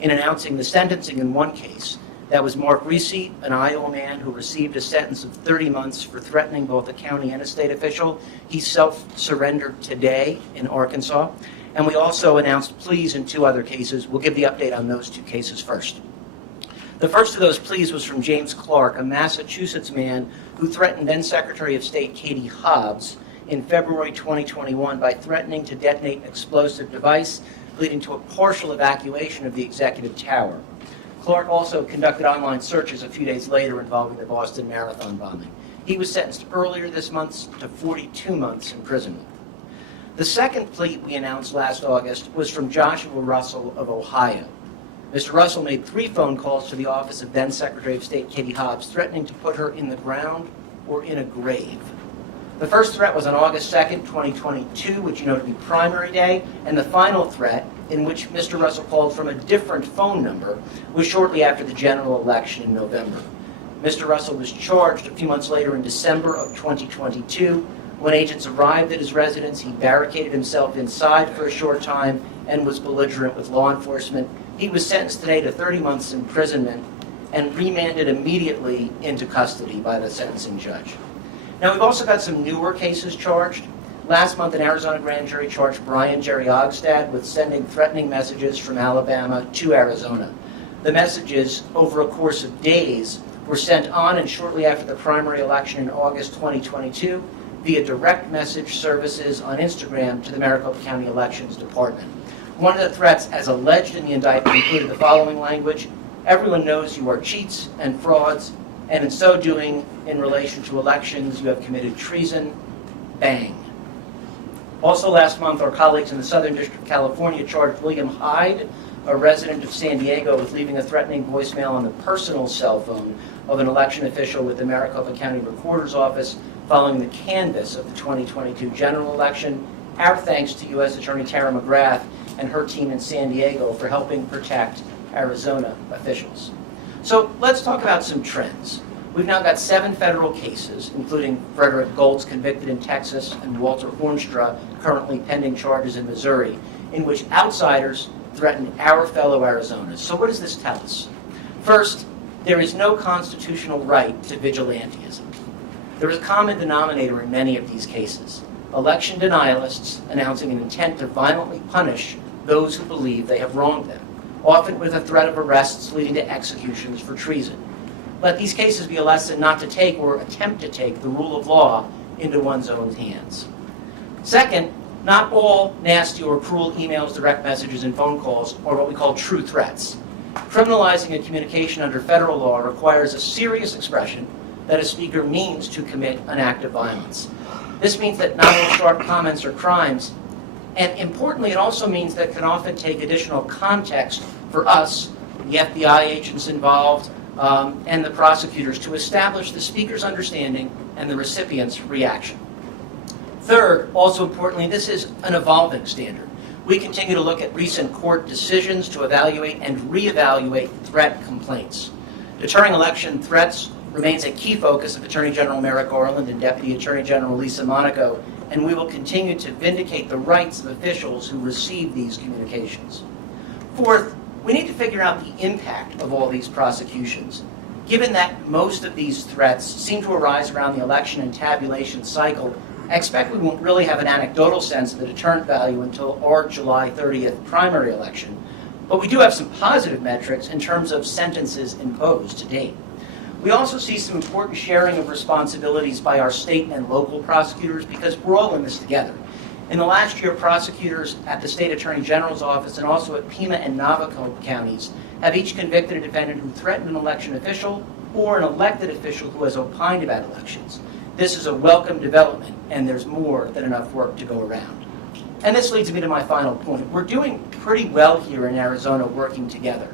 in announcing the sentencing in one case. That was Mark Reese, an Iowa man who received a sentence of 30 months for threatening both a county and a state official. He self-surrendered today in Arkansas. And we also announced pleas in 2 other cases. We'll give the update on those 2 cases first. The first of those pleas was from James Clark, a Massachusetts man who threatened then Secretary of State Katie Hobbs in February 2021 by threatening to detonate an explosive device, leading to a partial evacuation of the executive tower. Clark also conducted online searches a few days later involving the Boston Marathon bombing. He was sentenced earlier this month to 42 months imprisonment. The second plea we announced last August was from Joshua Russell of Ohio. Mr. Russell made 3 phone calls to the office of then Secretary of State Katie Hobbs, threatening to put her in the ground or in a grave. The first threat was on August 2nd, 2022, which you know to be primary day, and the final threat, in which Mr. Russell called from a different phone number, was shortly after the general election in November. Mr. Russell was charged a few months later in December of 2022. When agents arrived at his residence, he barricaded himself inside for a short time and was belligerent with law enforcement. He was sentenced today to 30 months imprisonment and remanded immediately into custody by the sentencing judge. Now, we've also got some newer cases charged. Last month, an Arizona grand jury charged Brian Jerry Ogstad with sending threatening messages from Alabama to Arizona. The messages, over a course of days, were sent on and shortly after the primary election in August 2022 via direct message services on Instagram to the Maricopa County Elections Department. One of the threats, as alleged in the indictment, included the following language: "Everyone knows you are cheats and frauds, and in so doing, in relation to elections, you have committed treason. Bang." Also last month, our colleagues in the Southern District of California charged William Hyde, a resident of San Diego, with leaving a threatening voicemail on the personal cell phone of an election official with the Maricopa County Recorder's Office following the canvass of the 2022 general election. Our thanks to U.S. Attorney Tara McGrath and her team in San Diego for helping protect Arizona officials. So let's talk about some trends. We've now got 7 federal cases, including Frederick Goltz, convicted in Texas, and Walter Hornstra, currently pending charges in Missouri, in which outsiders threaten our fellow Arizonans. So what does this tell us? First, there is no constitutional right to vigilantism. There is a common denominator in many of these cases: election denialists announcing an intent to violently punish those who believe they have wronged them, often with a threat of arrests leading to executions for treason. Let these cases be a lesson not to take or attempt to take the rule of law into one's own hands. Second, not all nasty or cruel emails, direct messages, and phone calls are what we call true threats. Criminalizing a communication under federal law requires a serious expression that a speaker means to commit an act of violence. This means that not all sharp comments are crimes, and importantly, it also means that it can often take additional context for us, the FBI agents involved, and the prosecutors to establish the speaker's understanding and the recipient's reaction. Third, also importantly, this is an evolving standard. We continue to look at recent court decisions to evaluate and reevaluate threat complaints. Deterring election threats remains a key focus of Attorney General Merrick Garland and Deputy Attorney General Lisa Monaco, and we will continue to vindicate the rights of officials who receive these communications. Fourth, we need to figure out the impact of all these prosecutions. Given that most of these threats seem to arise around the election and tabulation cycle, I expect we won't really have an anecdotal sense of the deterrent value until our July 30th primary election, but we do have some positive metrics in terms of sentences imposed to date. We also see some important sharing of responsibilities by our state and local prosecutors because we're all in this together. In the last year, prosecutors at the State Attorney General's office and also at Pima and Navajo counties have each convicted a defendant who threatened an election official or an elected official who has opined about elections. This is a welcome development, and there's more than enough work to go around. And this leads me to my final point. We're doing pretty well here in Arizona working together.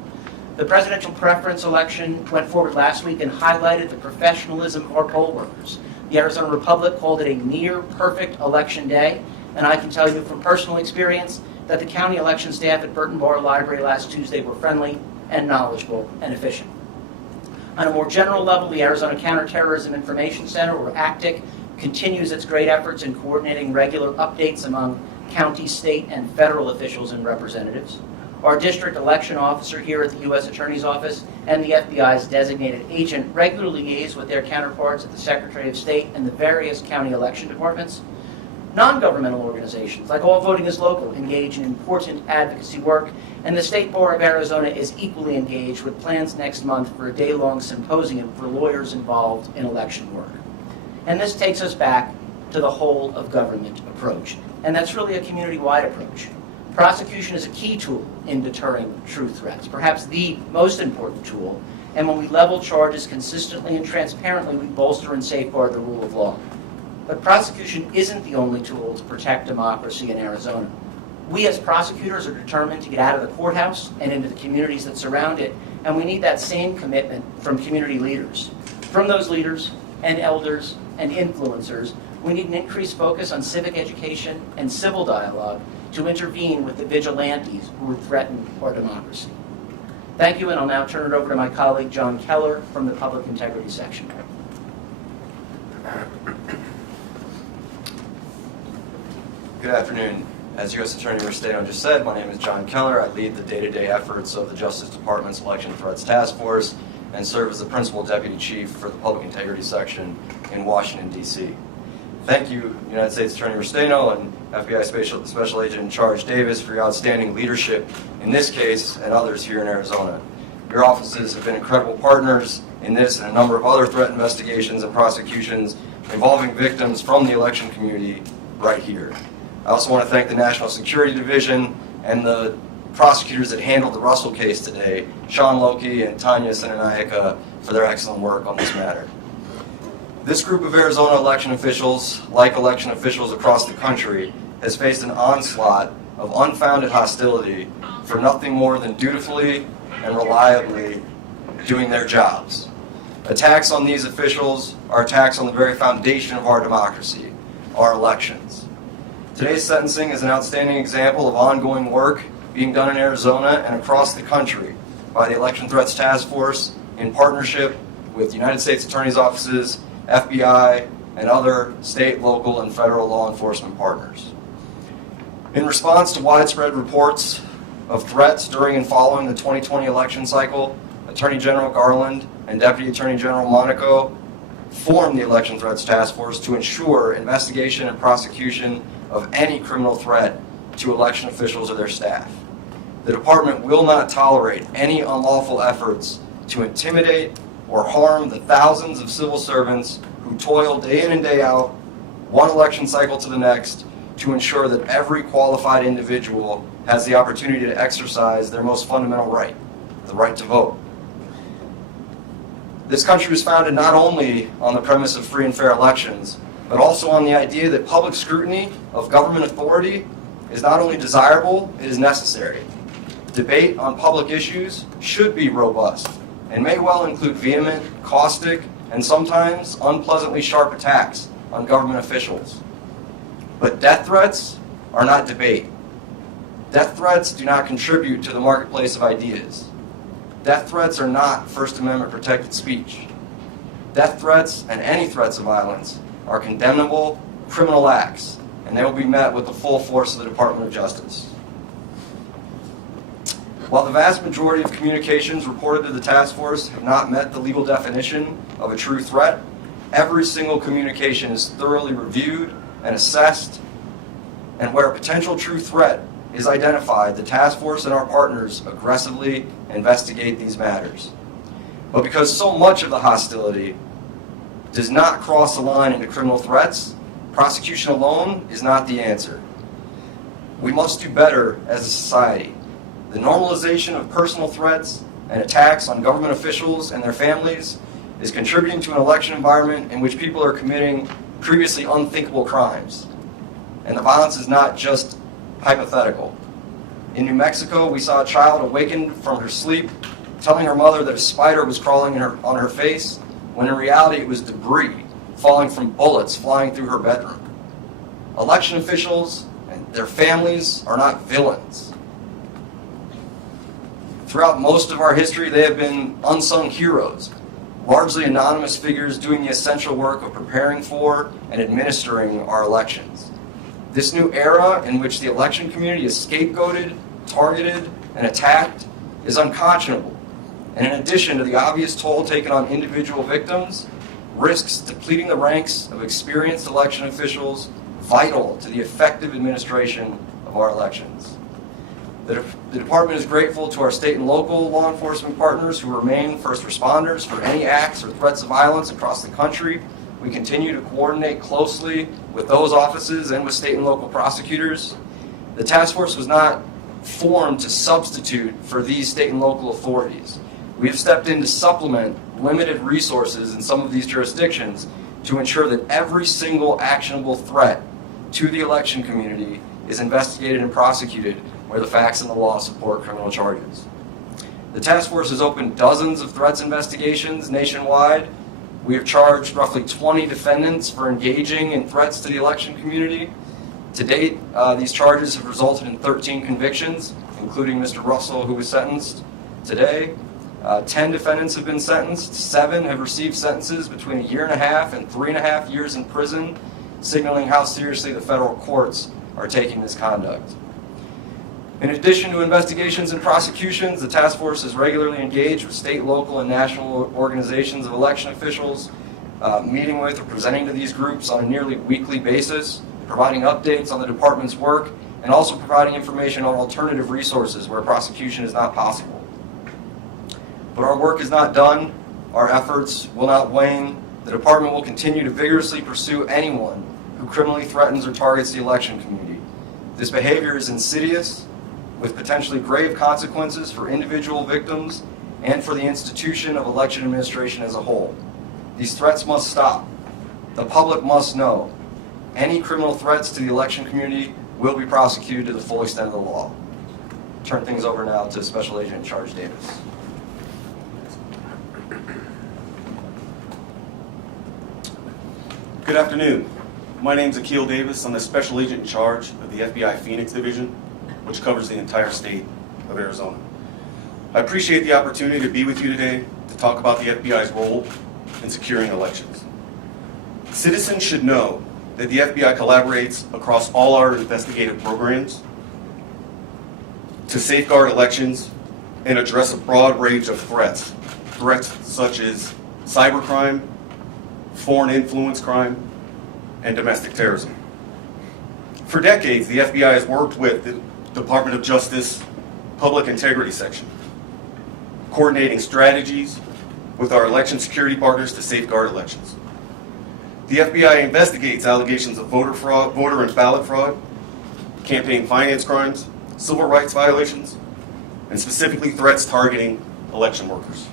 The presidential preference election went forward last week and highlighted the professionalism of our poll workers. The Arizona Republic called it a near-perfect election day, and I can tell you from personal experience that the county election staff at Burton Barr Library last Tuesday were friendly and knowledgeable and efficient. On a more general level, the Arizona Counterterrorism Information Center, or ACTIC, continues its great efforts in coordinating regular updates among county, state, and federal officials and representatives. Our district election officer here at the U.S. Attorney's Office and the FBI's designated agent regularly liaise with their counterparts at the Secretary of State and the various county election departments. Non-governmental organizations, like All Voting is Local, engage in important advocacy work, and the State Bar of Arizona is equally engaged with plans next month for a day-long symposium for lawyers involved in election work. And this takes us back to the whole of government approach, and that's really a community-wide approach. Prosecution is a key tool in deterring true threats, perhaps the most important tool, and when we level charges consistently and transparently, we bolster and safeguard the rule of law. But prosecution isn't the only tool to protect democracy in Arizona. We as prosecutors are determined to get out of the courthouse and into the communities that surround it, and we need that same commitment from community leaders. From those leaders and elders and influencers, we need an increased focus on civic education and civil dialogue to intervene with the vigilantes who would threaten our democracy. Thank you, and I'll now turn it over to my colleague John Keller from the Public Integrity section. Good afternoon. As U.S. Attorney Restaino just said, my name is John Keller. I lead the day-to-day efforts of the Justice Department's Election Threats Task Force and serve as the Principal Deputy Chief for the Public Integrity Section in Washington, D.C. Thank you, United States Attorney Restaino and FBI Special Agent in Charge Davis, for your outstanding leadership in this case and others here in Arizona. Your offices have been incredible partners in this and a number of other threat investigations and prosecutions involving victims from the election community right here. I also want to thank the National Security Division and the prosecutors that handled the Russell case today, Sean Loki and Tanya Sinanayaka, for their excellent work on this matter. This group of Arizona election officials, like election officials across the country, has faced an onslaught of unfounded hostility for nothing more than dutifully and reliably doing their jobs. Attacks on these officials are attacks on the very foundation of our democracy, our elections. Today's sentencing is an outstanding example of ongoing work being done in Arizona and across the country by the Election Threats Task Force in partnership with United States Attorney's Offices, FBI, and other state, local, and federal law enforcement partners. In response to widespread reports of threats during and following the 2020 election cycle, Attorney General Garland and Deputy Attorney General Monaco formed the Election Threats Task Force to ensure investigation and prosecution of any criminal threat to election officials or their staff. The department will not tolerate any unlawful efforts to intimidate or harm the thousands of civil servants who toil day in and day out, one election cycle to the next, to ensure that every qualified individual has the opportunity to exercise their most fundamental right, the right to vote. This country was founded not only on the premise of free and fair elections, but also on the idea that public scrutiny of government authority is not only desirable, it is necessary. Debate on public issues should be robust and may well include vehement, caustic, and sometimes unpleasantly sharp attacks on government officials. But death threats are not debate. Death threats do not contribute to the marketplace of ideas. Death threats are not First Amendment protected speech. Death threats and any threats of violence are condemnable criminal acts, and they will be met with the full force of the Department of Justice. While the vast majority of communications reported to the task force have not met the legal definition of a true threat, every single communication is thoroughly reviewed and assessed, and where a potential true threat is identified, the task force and our partners aggressively investigate these matters. But because so much of the hostility does not cross the line into criminal threats, prosecution alone is not the answer. We must do better as a society. The normalization of personal threats and attacks on government officials and their families is contributing to an election environment in which people are committing previously unthinkable crimes. And the violence is not just hypothetical. In New Mexico, we saw a child awakened from her sleep, telling her mother that a spider was crawling on her face, when in reality it was debris falling from bullets flying through her bedroom. Election officials and their families are not villains. Throughout most of our history, they have been unsung heroes, largely anonymous figures doing the essential work of preparing for and administering our elections. This new era in which the election community is scapegoated, targeted, and attacked is unconscionable, and in addition to the obvious toll taken on individual victims, risks depleting the ranks of experienced election officials vital to the effective administration of our elections. The department is grateful to our state and local law enforcement partners who remain first responders for any acts or threats of violence across the country. We continue to coordinate closely with those offices and with state and local prosecutors. The task force was not formed to substitute for these state and local authorities. We have stepped in to supplement limited resources in some of these jurisdictions to ensure that every single actionable threat to the election community is investigated and prosecuted where the facts and the law support criminal charges. The task force has opened dozens of threats investigations nationwide. We have charged roughly 20 defendants for engaging in threats to the election community. To date, these charges have resulted in 13 convictions, including Mr. Russell, who was sentenced today. 10 defendants have been sentenced. 7 have received sentences between 1.5 years and 3.5 years in prison, signaling how seriously the federal courts are taking this conduct. In addition to investigations and prosecutions, the task force is regularly engaged with state, local, and national organizations of election officials, meeting with or presenting to these groups on a nearly weekly basis, providing updates on the department's work, and also providing information on alternative resources where prosecution is not possible. But our work is not done. Our efforts will not wane. The department will continue to vigorously pursue anyone who criminally threatens or targets the election community. This behavior is insidious, with potentially grave consequences for individual victims and for the institution of election administration as a whole. These threats must stop. The public must know any criminal threats to the election community will be prosecuted to the full extent of the law. Turn things over now to Special Agent in Charge Davis. Good afternoon. My name is Akil Davis. I'm the Special Agent in Charge of the FBI Phoenix Division, which covers the entire state of Arizona. I appreciate the opportunity to be with you today to talk about the FBI's role in securing elections. Citizens should know that the FBI collaborates across all our investigative programs to safeguard elections and address a broad range of threats such as cybercrime, foreign influence crime, and domestic terrorism. For decades, the FBI has worked with the Department of Justice Public Integrity Section, coordinating strategies with our election security partners to safeguard elections. The FBI investigates allegations of voter fraud, voter and ballot fraud, campaign finance crimes, civil rights violations, and specifically threats targeting election workers.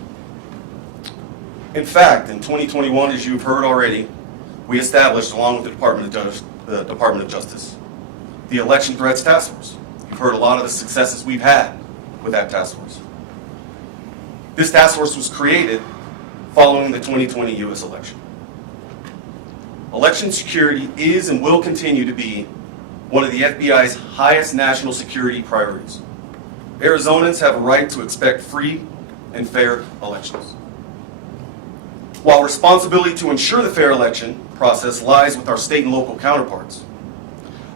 In fact, in 2021, as you've heard already, we established, along with the Department of Justice, the Election Threats Task Force. You've heard a lot of the successes we've had with that task force. This task force was created following the 2020 U.S. election. Election security is and will continue to be one of the FBI's highest national security priorities. Arizonans have a right to expect free and fair elections. While responsibility to ensure the fair election process lies with our state and local counterparts,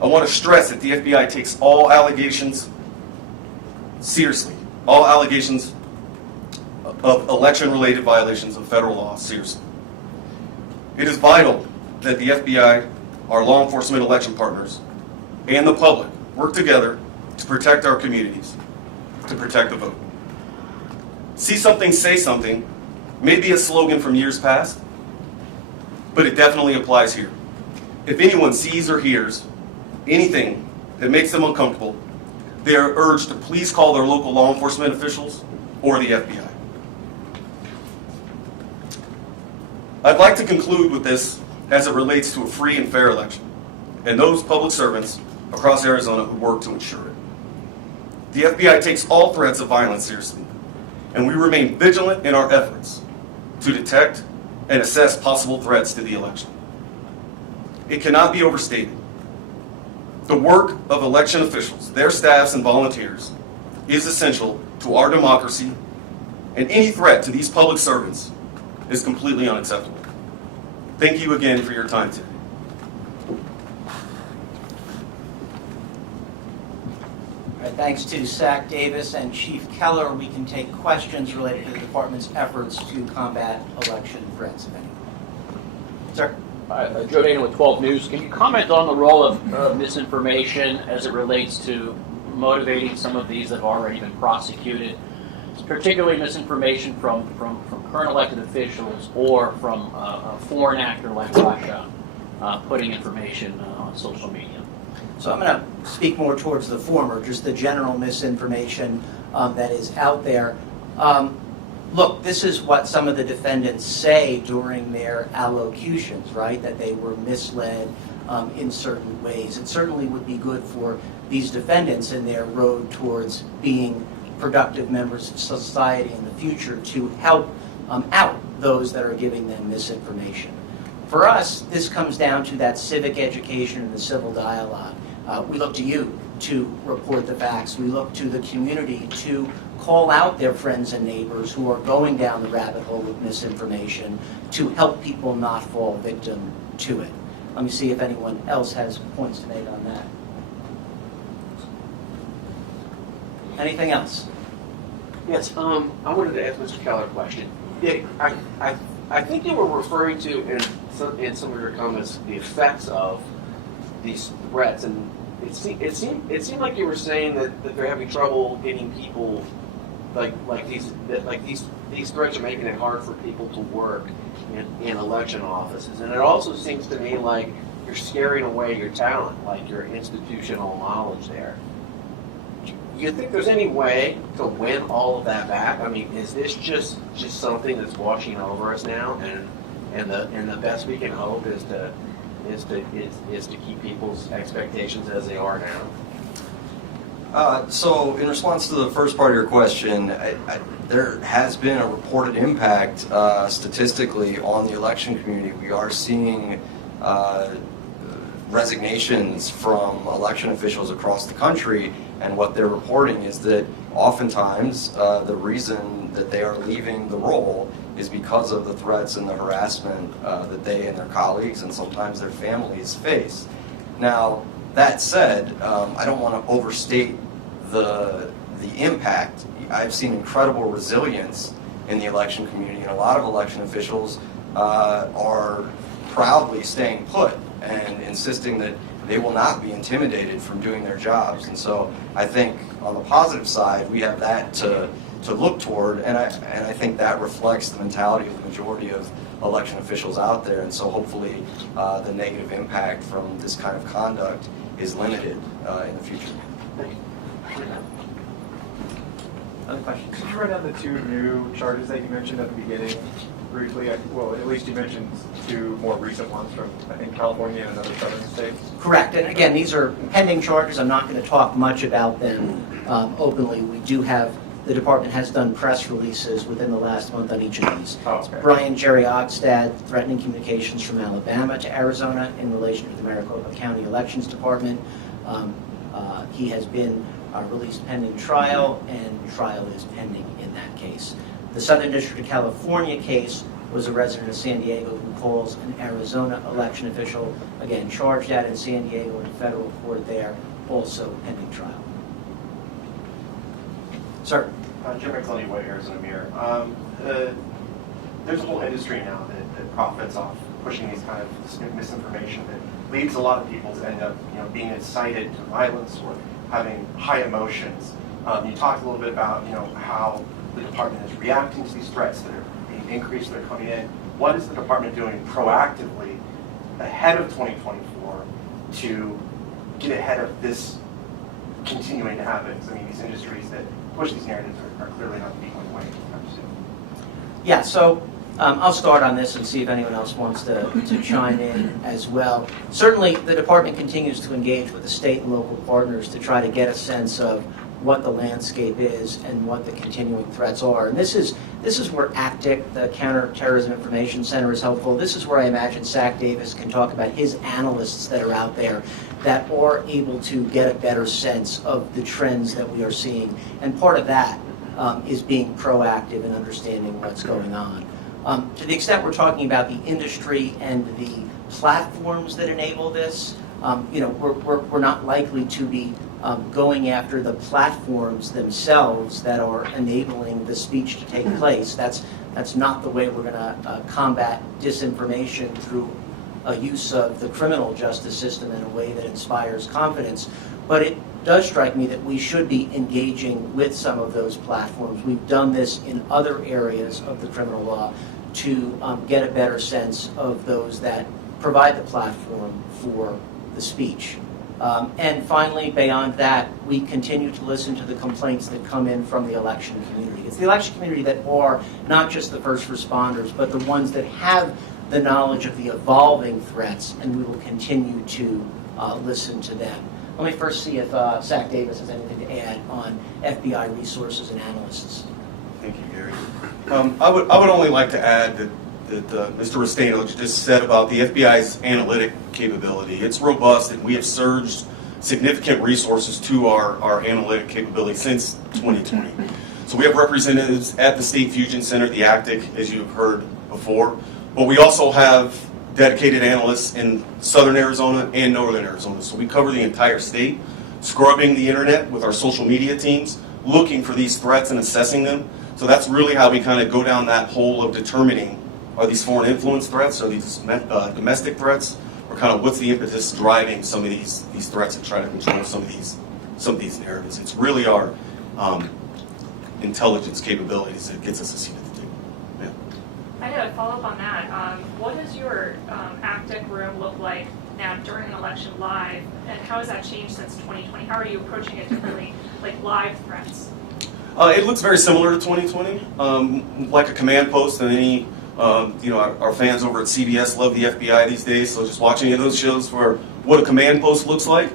I want to stress that the FBI takes all allegations seriously, all allegations of election-related violations of federal law seriously. It is vital that the FBI, our law enforcement election partners, and the public work together to protect our communities, to protect the vote. See something, say something may be a slogan from years past, but it definitely applies here. If anyone sees or hears anything that makes them uncomfortable, they are urged to please call their local law enforcement officials or the FBI. I'd like to conclude with this as it relates to a free and fair election and those public servants across Arizona who work to ensure it. The FBI takes all threats of violence seriously, and we remain vigilant in our efforts to detect and assess possible threats to the election. It cannot be overstated. The work of election officials, their staffs, and volunteers is essential to our democracy, and any threat to these public servants is completely unacceptable. Thank you again for your time today. All right, Thanks to Zach Davis and Chief Keller, we can take questions related to the department's efforts to combat election threats, if any. Sir? Joe Dana with 12 News. Can you comment on the role of misinformation as it relates to motivating some of these that have already been prosecuted, particularly misinformation from current elected officials or from a foreign actor like Russia putting information on social media? So I'm going to speak more towards the former, just the general misinformation that is out there. Look, this is what some of the defendants say during their allocutions, right? That they were misled in certain ways. It certainly would be good for these defendants in their road towards being productive members of society in the future to help out those that are giving them misinformation. For us, this comes down to that civic education and the civil dialogue. We look to you to report the facts. We look to the community to call out their friends and neighbors who are going down the rabbit hole with misinformation to help people not fall victim to it. Let me see if anyone else has points to make on that. Anything else? Yes, I wanted to ask Mr. Keller a question. I think you were referring to in some of your comments the effects of these threats, and it seemed like you were saying that they're having trouble getting people these threats are making it hard for people to work in election offices, and it also seems to me like you're scaring away your talent, like your institutional knowledge there. You think there's any way to win all of that back? I mean, is this just something that's washing over us now, and the best we can hope is to keep people's expectations as they are now? So in response to the first part of your question, there has been a reported impact statistically on the election community. We are seeing resignations from election officials across the country, and what they're reporting is that oftentimes the reason that they are leaving the role is because of the threats and the harassment that they and their colleagues and sometimes their families face. Now, that said, I don't want to overstate the impact. I've seen incredible resilience in the election community, and a lot of election officials are proudly staying put and insisting that they will not be intimidated from doing their jobs. And so I think on the positive side, we have that to look toward, and I think that reflects the mentality of the majority of election officials out there. And so hopefully the negative impact from this kind of conduct is limited in the future. Thank you. Other questions? Could you run down the two new charges that you mentioned at the beginning briefly? Well, at least you mentioned two more recent ones from, I think, California and another southern state. Correct. And again, these are pending charges. I'm not going to talk much about them openly. We do have, the department has done press releases within the last month on each of these. Oh, okay. Brian Jerry Ogstad, threatening communications from Alabama to Arizona in relation to the Maricopa County Elections Department. He has been released pending trial, and trial is pending in that case. The Southern District of California case was a resident of San Diego who calls an Arizona election official, again, charged out in San Diego in federal court there, also pending trial. Sir. Jim McClellan, White, Arizona Mirror. There's a whole industry now that profits off pushing these kind of misinformation that leads a lot of people to end up, being incited to violence or having high emotions. You talked a little bit about, how the department is reacting to these threats that are being increased, that are coming in. What is the department doing proactively ahead of 2024 to get ahead of this continuing to happen? I mean, these industries that push these narratives are clearly not going away anytime soon. Yeah, so I'll start on this and see if anyone else wants to chime in as well. Certainly, the department continues to engage with the state and local partners to try to get a sense of what the landscape is and what the continuing threats are. And this is where ACTIC, the Counterterrorism Information Center, is helpful. This is where I imagine Zach Davis can talk about his analysts that are out there that are able to get a better sense of the trends that we are seeing. And part of that is being proactive in understanding what's going on. To the extent we're talking about the industry and the platforms that enable this, we're not likely to be going after the platforms themselves that are enabling the speech to take place. That's not the way we're going to combat disinformation through a use of the criminal justice system in a way that inspires confidence. But it does strike me that we should be engaging with some of those platforms. We've done this in other areas of the criminal law to get a better sense of those that provide the platform for the speech. And finally, beyond that, we continue to listen to the complaints that come in from the election community. It's the election community that are not just the first responders, but the ones that have the knowledge of the evolving threats, and we will continue to listen to them. Let me first see if Zach Davis has anything to add on FBI resources and analysts. Thank you, Gary. I would only like to add that Mr. Restaino just said about the FBI's analytic capability. It's robust, and we have surged significant resources to our analytic capability since 2020. So we have representatives at the State Fusion Center, the ACTIC, as you've heard before, but we also have dedicated analysts in Southern Arizona and Northern Arizona. So we cover the entire state, scrubbing the internet with our social media teams, looking for these threats and assessing them. So that's really how we kind of go down that hole of determining, are these foreign influence threats, are these domestic threats, or kind of what's the impetus driving some of these threats and try to control some of these narratives. It's really our intelligence capabilities that gets us a seat at the table. Yeah. I had a follow-up on that. What does your ACTIC room look like now during an election live, and how has that changed since 2020? How are you approaching it differently, like live threats? It looks very similar to 2020, like a command post and any. Our fans over at CBS love the FBI these days, so just watching any of those shows for what a command post looks like.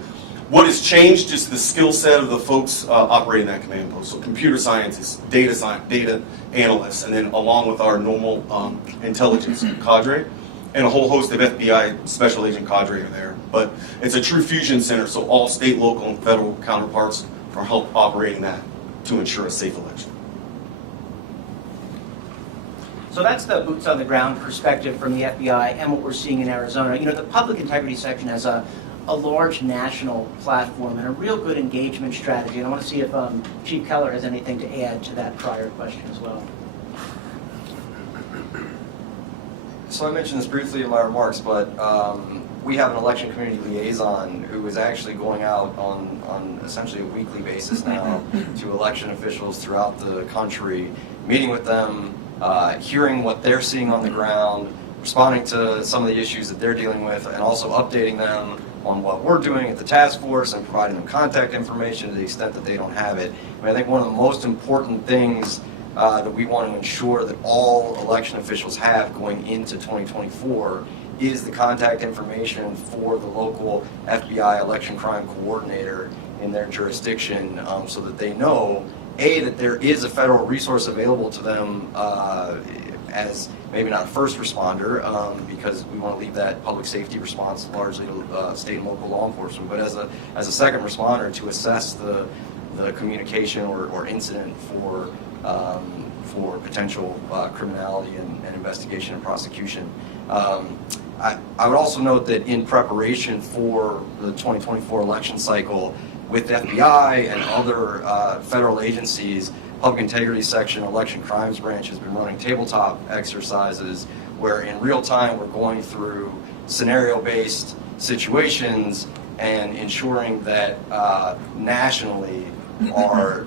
What has changed is the skill set of the folks operating that command post. So computer scientists, data analysts, and then along with our normal intelligence cadre, and a whole host of FBI special agent cadre are there. But it's a true fusion center, so all state, local, and federal counterparts are help operating that to ensure a safe election. So that's the boots on the ground perspective from the FBI and what we're seeing in Arizona. You know, the public integrity section has a large national platform and a real good engagement strategy. And I want to see if Chief Keller has anything to add to that prior question as well. So I mentioned this briefly in my remarks, but we have an election community liaison who is actually going out on essentially a weekly basis now to election officials throughout the country, meeting with them, hearing what they're seeing on the ground, responding to some of the issues that they're dealing with, and also updating them on what we're doing at the task force and providing them contact information to the extent that they don't have it. I think one of the most important things that we want to ensure that all election officials have going into 2024 is the contact information for the local FBI election crime coordinator in their jurisdiction, so that they know, A, that there is a federal resource available to them as maybe not a first responder, because we want to leave that public safety response largely to state and local law enforcement, but as a second responder to assess the communication or incident for potential criminality and investigation and prosecution. I would also note that in preparation for the 2024 election cycle, with the FBI and other federal agencies, Public Integrity Section, Election Crimes Branch has been running tabletop exercises where in real time we're going through scenario-based situations and ensuring that nationally our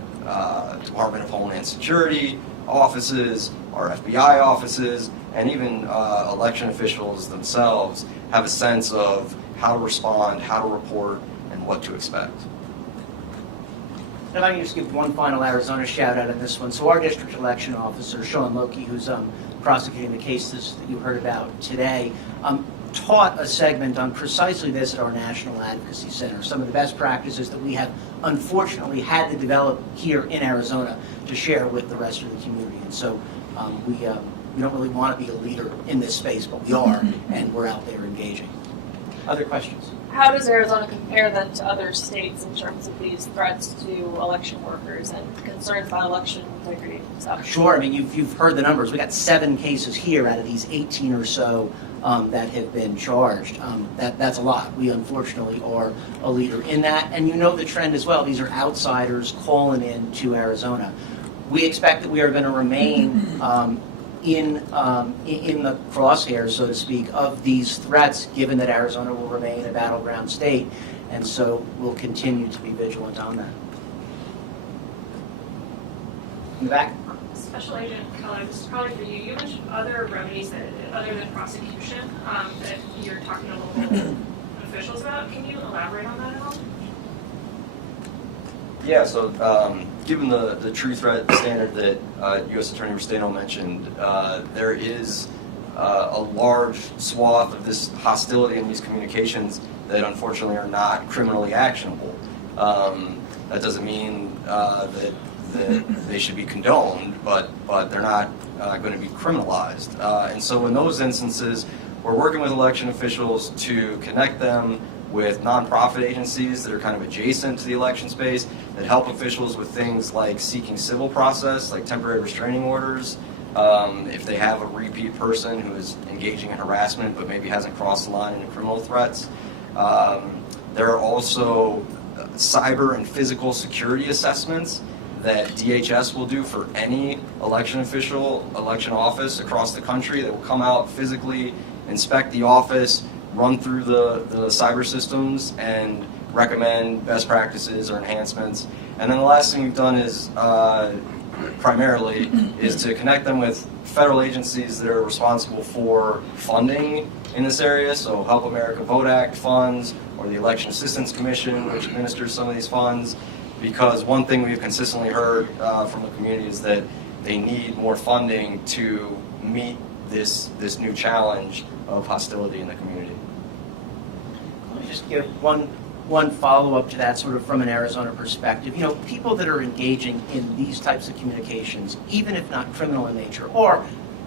Department of Homeland Security offices, our FBI offices, and even election officials themselves have a sense of how to respond, how to report, and what to expect. If I can just give one final Arizona shout out on this one. So our district election officer, Sean Loki, who's prosecuting the cases that you heard about today, taught a segment on precisely this at our National Advocacy Center, some of the best practices that we have unfortunately had to develop here in Arizona to share with the rest of the community. And so we don't really want to be a leader in this space, but we are, and we're out there engaging. Other questions? How does Arizona compare then to other states in terms of these threats to election workers and concerns about election integrity and stuff? Sure. I mean, you've heard the numbers. We got 7 cases here out of these 18 or so that have been charged. That's a lot. We unfortunately are a leader in that. And you know the trend as well. These are outsiders calling in to Arizona. We expect that we are going to remain in the crosshairs, so to speak, of these threats, given that Arizona will remain a battleground state, and so we'll continue to be vigilant on that. In the back? Special Agent Keller, this is probably for you. You mentioned other remedies that, other than prosecution, that you're talking to local officials about. Can you elaborate on that at all? Yeah, so given the true threat standard that U.S. Attorney Restaino mentioned, there is a large swath of this hostility in these communications that unfortunately are not criminally actionable. That doesn't mean that they should be condoned, but they're not going to be criminalized. And so in those instances, we're working with election officials to connect them with nonprofit agencies that are kind of adjacent to the election space that help officials with things like seeking civil process, like temporary restraining orders, if they have a repeat person who is engaging in harassment but maybe hasn't crossed the line into criminal threats. There are also cyber and physical security assessments that DHS will do for any election official, election office across the country that will come out physically, inspect the office, run through the cyber systems and recommend best practices or enhancements. And then the last thing we've done is primarily is to connect them with federal agencies that are responsible for funding in this area, so Help America Vote Act funds or the Election Assistance Commission, which administers some of these funds, because one thing we've consistently heard from the community is that they need more funding to meet this new challenge of hostility in the community. Let me just give one follow-up to that, sort of from an Arizona perspective. You know, people that are engaging in these types of communications, even if not criminal in nature, are,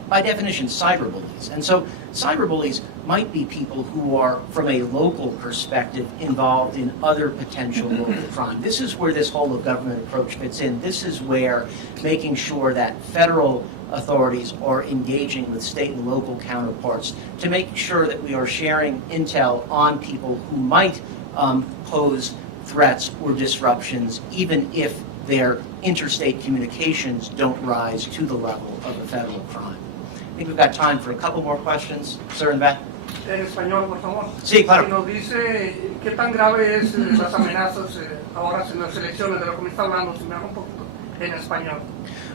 by definition, cyberbullies. And so cyberbullies might be people who are, from a local perspective, involved in other potential local crime. This is where this whole of government approach fits in. This is where making sure that federal authorities are engaging with state and local counterparts to make sure that we are sharing intel on people who might pose threats or disruptions, even if their interstate communications don't rise to the level of a federal crime. I think we've got time for a couple more questions. Sir in the back. En español, por favor. Sí, claro. Si nos dice qué tan grave es las amenazas ahora en las elecciones, de lo que me está hablando, si me haga un poquito en español.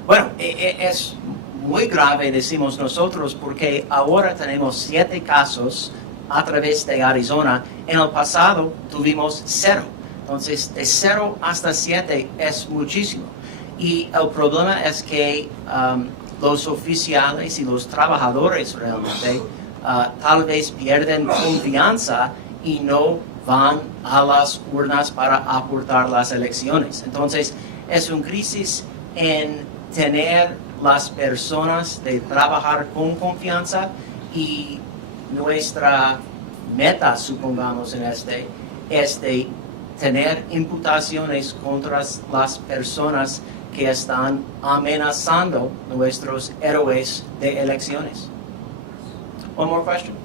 Bueno, es muy grave, decimos nosotros, porque ahora tenemos 7 casos a través de Arizona. En el pasado tuvimos 0. Entonces, de 0 hasta 7 es muchísimo. Y el problema es que los oficiales y los trabajadores realmente tal vez pierden confianza y no van a las urnas para aportar las elecciones. Entonces, es una crisis en tener las personas de trabajar con confianza, y nuestra meta, supongamos en este, es de tener imputaciones contra las personas que están amenazando nuestros héroes de elecciones. One more question.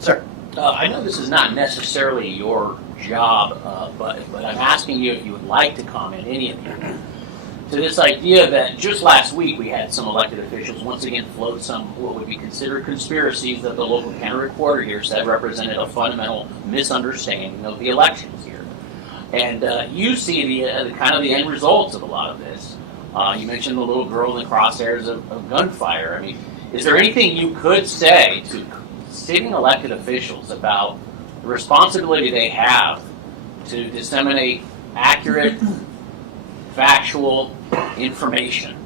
Sir. I know this is not necessarily your job, but I'm asking you if you would like to comment, any of you, to this idea that just last week we had some elected officials once again float some what would be considered conspiracies that the local county recorder here said represented a fundamental misunderstanding of the elections here. And you see the kind of the end results of a lot of this. You mentioned the little girl in the crosshairs of gunfire. I mean, is there anything you could say to sitting elected officials about the responsibility they have to disseminate accurate, factual information?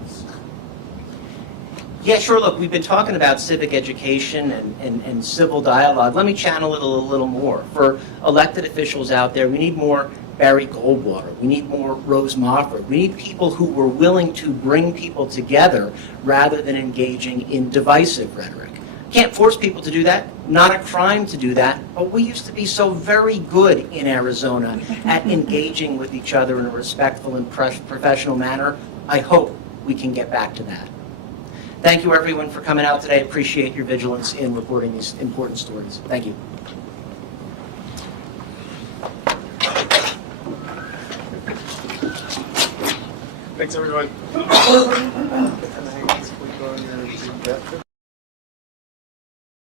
Yeah, sure. Look, we've been talking about civic education and civil dialogue. Let me channel it a little more. For elected officials out there, we need more Barry Goldwater. We need more Rose Mofford. We need people who were willing to bring people together rather than engaging in divisive rhetoric. Can't force people to do that. not a crime to do that, but we used to be so very good in Arizona at engaging with each other in a respectful and professional manner. I hope we can get back to that. Thank you, everyone, for coming out today. Appreciate your vigilance in reporting these important stories. Thank you. Thanks, everyone.